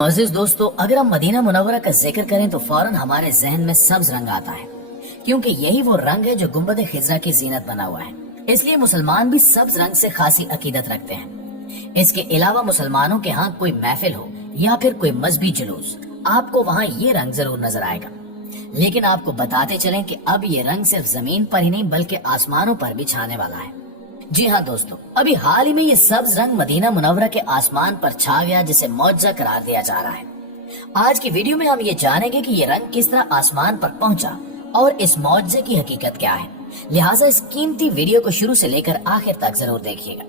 अजीज दोस्तों, अगर हम मदीना मुनव्वरा का जिक्र करें तो फौरन हमारे जहन में सब्ज रंग आता है, क्योंकि यही वो रंग है जो गुंबद खिज़रा की जीनत बना हुआ है। इसलिए मुसलमान भी सब्ज रंग से खासी अकीदत रखते हैं। इसके अलावा मुसलमानों के यहाँ कोई महफिल हो या फिर कोई मजहबी जुलूस, आपको वहाँ ये रंग जरूर नजर आएगा। लेकिन आपको बताते चलें कि अब ये रंग सिर्फ जमीन पर ही नहीं बल्कि आसमानों पर भी छाने वाला है। जी हाँ दोस्तों, अभी हाल ही में ये सब्ज रंग मदीना मुनव्वरा के आसमान पर छा गया, जिसे मौजज़ा करार दिया जा रहा है। आज की वीडियो में हम ये जानेंगे कि ये रंग किस तरह आसमान पर पहुंचा और इस मौजज़े की हकीकत क्या है। लिहाजा इस कीमती वीडियो को शुरू से लेकर आखिर तक जरूर देखिएगा।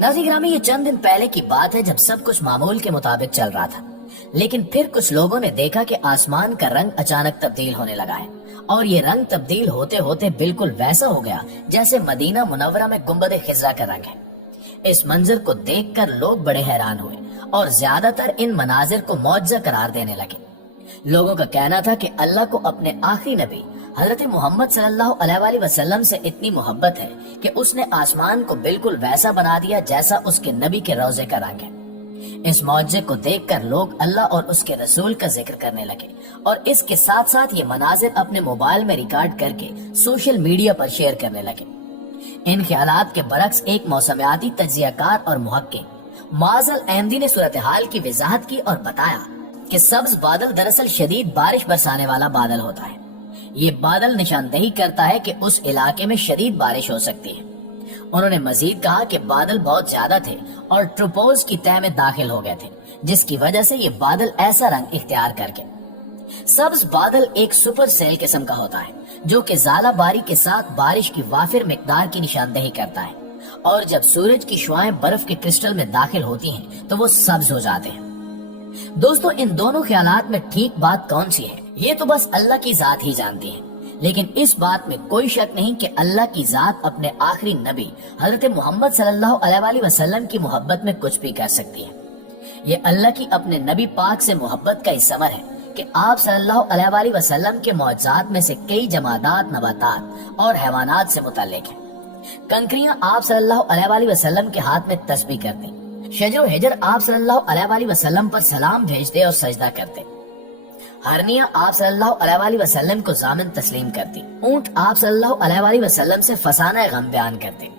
नाज़रीन गिरामी, ये चंद दिन पहले की बात है जब सब कुछ मामूल के मुताबिक चल रहा था, लेकिन फिर कुछ लोगों ने देखा कि आसमान का रंग अचानक तब्दील होने लगा है और ये रंग तब्दील होते होते बिल्कुल वैसा हो गया जैसे मदीना मुनव्वरा में गुंबद खिज़रा का रंग है। इस मंजर को देखकर लोग बड़े हैरान हुए और ज्यादातर इन मनाजिर को मौजज़ा करार देने लगे। लोगों का कहना था कि अल्लाह को अपने आखिरी नबी हजरत मोहम्मद सल्लल्लाहु अलैहि वसल्लम से इतनी मोहब्बत है कि उसने आसमान को बिल्कुल वैसा बना दिया जैसा उसके नबी के रोजे का रंग है। इस मौजज़े को देखकर लोग अल्लाह और उसके रसूल का जिक्र करने लगे और इसके साथ साथ ये मनाजिर अपने मोबाइल में रिकॉर्ड करके सोशल मीडिया पर शेयर करने लगे। इन ख्यालात के बरक्स एक मौसमियाती तज्जियाकार और मुहक्किक मुअज़्ज़ल अहमदी ने सूरत हाल की वजाहत की और बताया कि सब्ज बादल दरअसल शदीद बारिश बरसाने वाला बादल होता है। ये बादल निशानदेही करता है कि उस इलाके में शदीद बारिश हो सकती है। उन्होंने मजीद कहा कि बादल बहुत ज्यादा थे और ट्रोपोज की तह में दाखिल हो गए थे, जिसकी वजह से ये बादल ऐसा रंग इख्तियार करके। सब्ज बादल एक सुपर सेल किस्म का होता है जो कि ज़ाला बारी के साथ बारिश की वाफिर मिकदार की निशानदेही करता है, और जब सूरज की शुआएं बर्फ के क्रिस्टल में दाखिल होती हैं तो वो सब्ज हो जाते हैं। दोस्तों, इन दोनों ख्यालात में ठीक बात कौन सी है ये तो बस अल्लाह की जात ही जानती है, लेकिन इस बात में कोई शक नहीं कि अल्लाह की जात अपने आखिरी नबी हजरत मोहम्मद सल्लल्लाहु अलैहि वसल्लम की मोहब्बत में कुछ भी कर सकती है। ये अल्लाह की अपने नबी पाक से मोहब्बत का इसमर है कि आप सल्लल्लाहु अलैहि वसल्लम के मौजज़ात में से कई जमादात, नबातात और हैवानात से मुतल्लिक हैं। कंकरियां आप सल्लल्लाहु अलैहि वसल्लम के हाथ में तस्बीह करती, शजर हिजर आप सल्लल्लाहु अलैहि वसल्लम पर सलाम भेजते और सजदा करते, हरनिया आप सल्लल्लाहु अलैहि वसल्लम को जामिन तस्लीम करती, ऊंट आप सल्लल्लाहु अलैहि वसल्लम से फसाना गम बयान करते।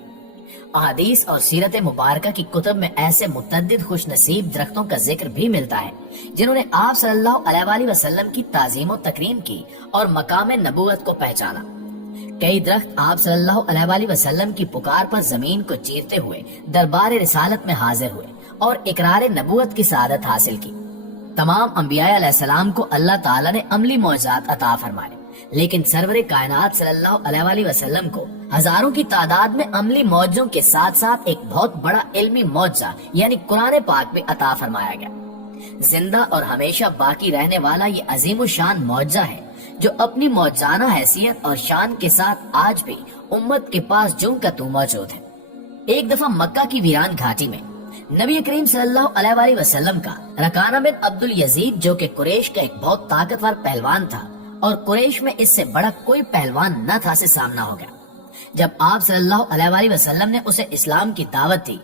अहादीस और सीरत मुबारका की कुतुब में ऐसे मुतअद्दिद खुश नसीब दरख्तों का जिक्र भी मिलता है जिन्होंने आप सल्लल्लाहु अलैहि वसल्लम की ताज़ीम और तकरीम की और मकाम नबूवत को पहचाना। कई दरख्त आप सल्लल्लाहु अलैहि वसल्लम की पुकार पर जमीन को चीरते हुए दरबार रिसालत में हाजिर हुए और इकरार नबूवत की सआदत हासिल की। तमाम अंबिया अलैहिस्सलाम को अल्लाह ताला ने अमली मौजज़ात अता फरमाए, लेकिन सरवरे कायनात सल्लल्लाहु अलैहि वसल्लम को हजारों की तादाद में अमली मौजों के साथ साथ एक बहुत बड़ा इल्मी मौजज़ा यानी कुरान पाक भी अता फरमाया गया। जिंदा और हमेशा बाकी रहने वाला ये अजीम शान मौजज़ा है जो अपनी मौजज़ाना हैसियत और शान के साथ आज भी उम्मत के पास जूं का तू मौजूद है। एक दफा मक्का की वीरान घाटी में नबी करीम सल्लल्लाहु अलैहि वसल्लम का रकाना बिन अब्दुल यजीद, जो कि कुरैश का एक बहुत ताकतवर पहलवान था और कुरैश में इससे बड़ा कोई पहलवान न था, से सामना हो गया। जब आप सल्लल्लाहु अलैहि वसल्लम ने उसे इस्लाम की दावत दी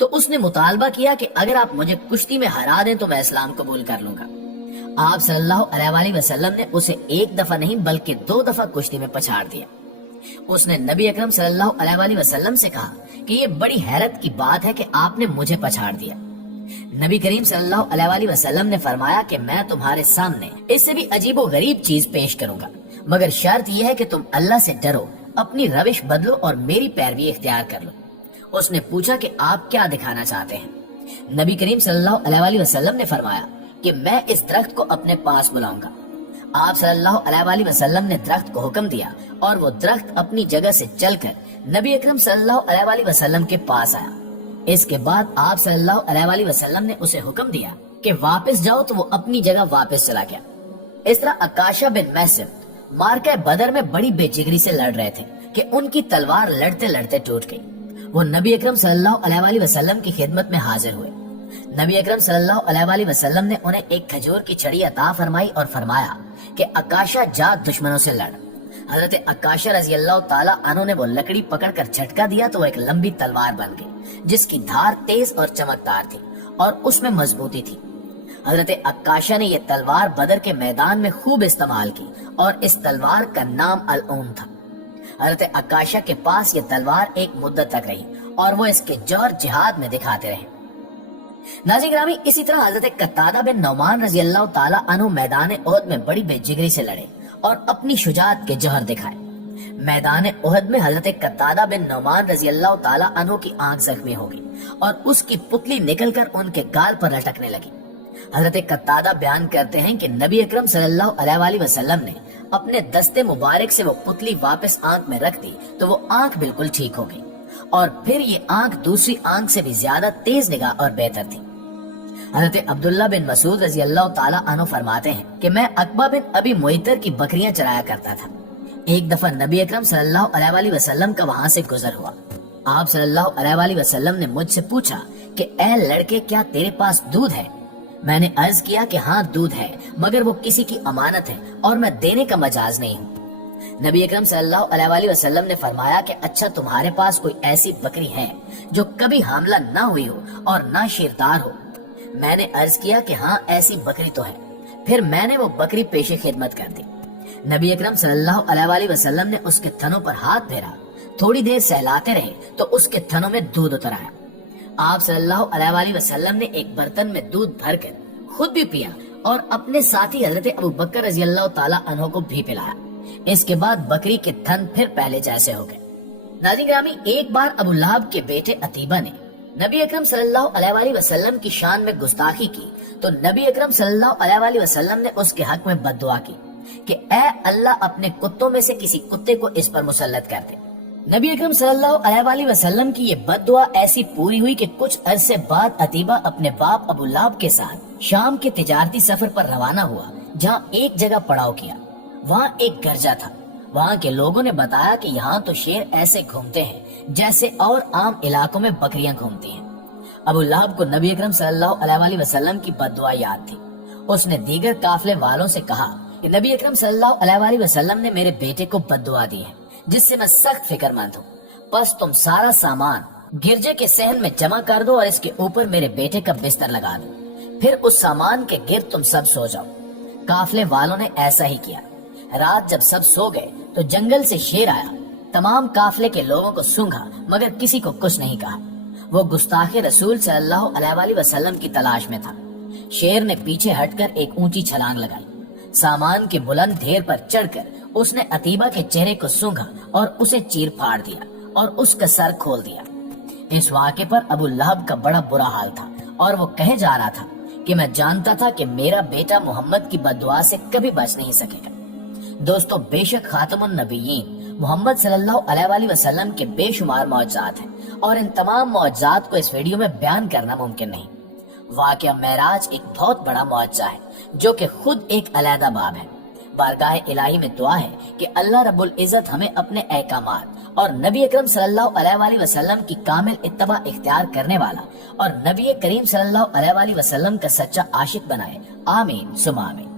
तो उसने मुतालबा किया कि अगर आप मुझे कुश्ती में हरा दें तो मैं इस्लाम कबूल कर लूंगा। आप सल्लल्लाहु अलैहि वसल्लम ने उसे एक दफा नहीं बल्कि 2 दफा कुश्ती में पछाड़ दिया। उसने नबी अकरम सल्लल्लाहु अलैहि वसल्लम से कहा कि ये बड़ी हैरत की बात है कि आपने मुझे पछाड़ दिया। नबी करीम सल्लल्लाहु अलैहि वसल्लम ने फरमाया कि मैं तुम्हारे सामने इससे भी अजीबो गरीब चीज पेश करूंगा, मगर शर्त यह है कि तुम अल्लाह से डरो, अपनी रविश बदलो और मेरी पैरवी इख्तियार कर लो। उसने पूछा कि आप क्या दिखाना चाहते हैं। नबी करीम सल्लल्लाहु अलैहि वसल्लम ने फरमाया कि मैं इस दरख्त को अपने पास बुलाऊंगा। आप सल्लल्लाहु अलैहि वसल्लम ने दरख्त को हुक्म दिया और वो दरख्त अपनी जगह से चलकर नबी अकरम सल्लल्लाहु अलैहि वसल्लम के पास आया। इसके बाद आप सल्लल्लाहु अलैहि वसल्लम ने उसे हुक्म दिया कि वापस जाओ, तो वो अपनी जगह वापस चला गया। इस तरह अकाशा बिन महसिन मार्का बदर में बड़ी बेजिगरी से लड़ रहे थे कि उनकी तलवार लड़ते लड़ते टूट गई। वो नबी अकरम सल्लल्लाहु अलैहि वसल्लम की खिदमत में हाजिर हुए। नबी अकरम सल्लल्लाहु अलैहि वसल्लम ने उन्हें एक खजूर की छड़ी अता फरमाई और फरमाया कि अकाशा जा दुश्मनों से लड़। हजरत अकाशा रजी अल्लाह ताला अन्हु ने वो लकड़ी पकड़कर झटका दिया तो वो एक लंबी तलवार बन गई जिसकी धार तेज और चमकदार थी और उसमें मजबूती थी। حضرت عکاشہ نے یہ تلوار بدر کے میدان میں خوب استعمال کی اور اس تلوار کا نام العون تھا۔ حضرت عکاشہ کے پاس یہ تلوار ایک مدت تک رہی اور وہ اس کے جوہر جہاد میں دکھاتے رہے۔ ناظرین گرامی، اسی طرح حضرت قتادہ بن نعمان رضی اللہ تعالی عنہ میدان احد میں بڑی بے جگری سے لڑے اور اپنی شجاعت کے جوہر دکھائے۔ میدان احد میں حضرت قتادہ بن نعمان رضی اللہ تعالی عنہ کی آنکھ زخمی ہو گئی اور اس کی پتلی نکل کر ان کے گال پر لٹکنے لگی۔ حضرت قتادہ بیان کرتے ہیں کہ نبی اکرم صلی اللہ علیہ وآلہ وسلم نے اپنے دستے مبارک سے وہ پتلی واپس آنکھ میں رکھ دی تو وہ آنکھ بالکل ٹھیک ہو گئی اور پھر یہ آنکھ دوسری آنکھ سے بھی زیادہ تیز نگاہ اور بہتر تھی۔ حضرت عبداللہ بن مسعود رضی اللہ تعالی عنہ فرماتے ہیں کہ میں عقبہ بن ابی معیطر کی بکریاں چرایا کرتا تھا۔ ایک دفعہ نبی اکرم صلی اللہ علیہ وآلہ وسلم کا وہاں سے گزر ہوا۔ آپ صلی اللہ علیہ وآلہ وسلم نے مجھ سے پوچھا کہ اے لڑکے، کیا تیرے پاس دودھ ہے؟ میں نے عرض کیا کہ ہاں دودھ ہے، مگر وہ کسی کی امانت ہے اور میں دینے کا مجاز نہیں ہوں۔ نبی اکرم صلی اللہ علیہ وآلہ وسلم نے فرمایا کہ اچھا، تمہارے پاس کوئی ایسی بکری ہے جو کبھی حاملہ نہ ہوئی ہو اور نہ شیردار ہو؟ میں نے عرض کیا کہ ہاں ایسی بکری تو ہے۔ پھر میں نے وہ بکری پیش خدمت کر دی۔ نبی اکرم صلی اللہ علیہ وآلہ وسلم نے اس کے تھنوں پر ہاتھ پھیرا، تھوڑی دیر سہلاتے رہے تو اس کے تھنوں میں دودھ اتر آیا۔ آپ صلی اللہ علیہ وآلہ وسلم نے ایک برتن میں دودھ بھر کر خود بھی پیا اور اپنے ساتھی حضرت ابو بکر رضی اللہ تعالی عنہ کو بھی پلایا۔ اس کے بعد بکری کے تھن پھر پہلے جیسے ہو گئے۔ ناظرین گرامی، ایک بار ابو لہب کے بیٹے عتیبہ نے نبی اکرم صلی اللہ علیہ وآلہ وسلم کی شان میں گستاخی کی تو نبی اکرم صلی اللہ علیہ وآلہ وسلم نے اس کے حق میں بد دعا کی کہ اے اللہ، اپنے کتوں میں سے کسی کتے کو اس پر مسلط کر دے۔ نبی اکرم صلی اللہ علیہ وآلہ وسلم کی یہ بد دعا ایسی پوری ہوئی کہ کچھ عرصے بعد عتیبہ اپنے باپ ابو لہب کے ساتھ شام کے تجارتی سفر پر روانہ ہوا، جہاں ایک جگہ پڑاؤ کیا۔ وہاں ایک گرجا تھا۔ وہاں کے لوگوں نے بتایا کہ یہاں تو شیر ایسے گھومتے ہیں جیسے اور عام علاقوں میں بکریاں گھومتی ہیں۔ ابو لہب کو نبی اکرم صلی اللہ علیہ وآلہ وسلم کی بد دعا یاد تھی۔ اس نے دیگر قافلے والوں سے کہا کہ نبی اکرم صلی اللہ علیہ وآلہ وسلم نے میرے بیٹے کو بد دعا دی ہے، جس سے میں سخت فکر مند ہوں۔ بس تم سارا سامان گرجے کے صحن میں جمع کر دو اور اس کے اوپر میرے بیٹے کا بستر لگا دو، پھر اس سامان کے گرد تم سب سو جاؤ۔ قافلے والوں نے ایسا ہی کیا۔ رات جب سب سو گئے تو جنگل سے شیر آیا، تمام قافلے کے لوگوں کو سونگھا مگر کسی کو کچھ نہیں کہا۔ وہ گستاخ رسول صلی اللہ علیہ وآلہ وسلم کی تلاش میں تھا۔ شیر نے پیچھے ہٹ کر ایک اونچی چھلانگ لگائی، سامان کے بلند ڈھیر پر چڑھ کر اس نے عتیبہ کے چہرے کو سونگھا اور اسے چیر پھاڑ دیا اور اس کا سر کھول دیا۔ اس واقعے پر ابو لہب کا بڑا برا حال تھا اور وہ کہے جا رہا تھا کہ میں جانتا تھا کہ میرا بیٹا محمد کی بد دعا سے کبھی بچ نہیں سکے گا۔ دوستو، بے شک خاتم النبیین محمد صلی اللہ علیہ وآلہ وسلم کے بے شمار معجزات ہیں اور ان تمام معجزات کو اس ویڈیو میں بیان کرنا ممکن نہیں۔ واقعہ معراج ایک بہت بڑا معجزہ ہے جو کہ خود ایک علیحدہ باب ہے۔ بارگاہ الہی میں دعا ہے کہ اللہ رب العزت ہمیں اپنے احکامات اور نبی اکرم صلی اللہ علیہ وآلہ وسلم کی کامل اتباع اختیار کرنے والا اور نبی کریم صلی اللہ علیہ وآلہ وسلم کا سچا عاشق بنائے۔ آمین ثم آمین۔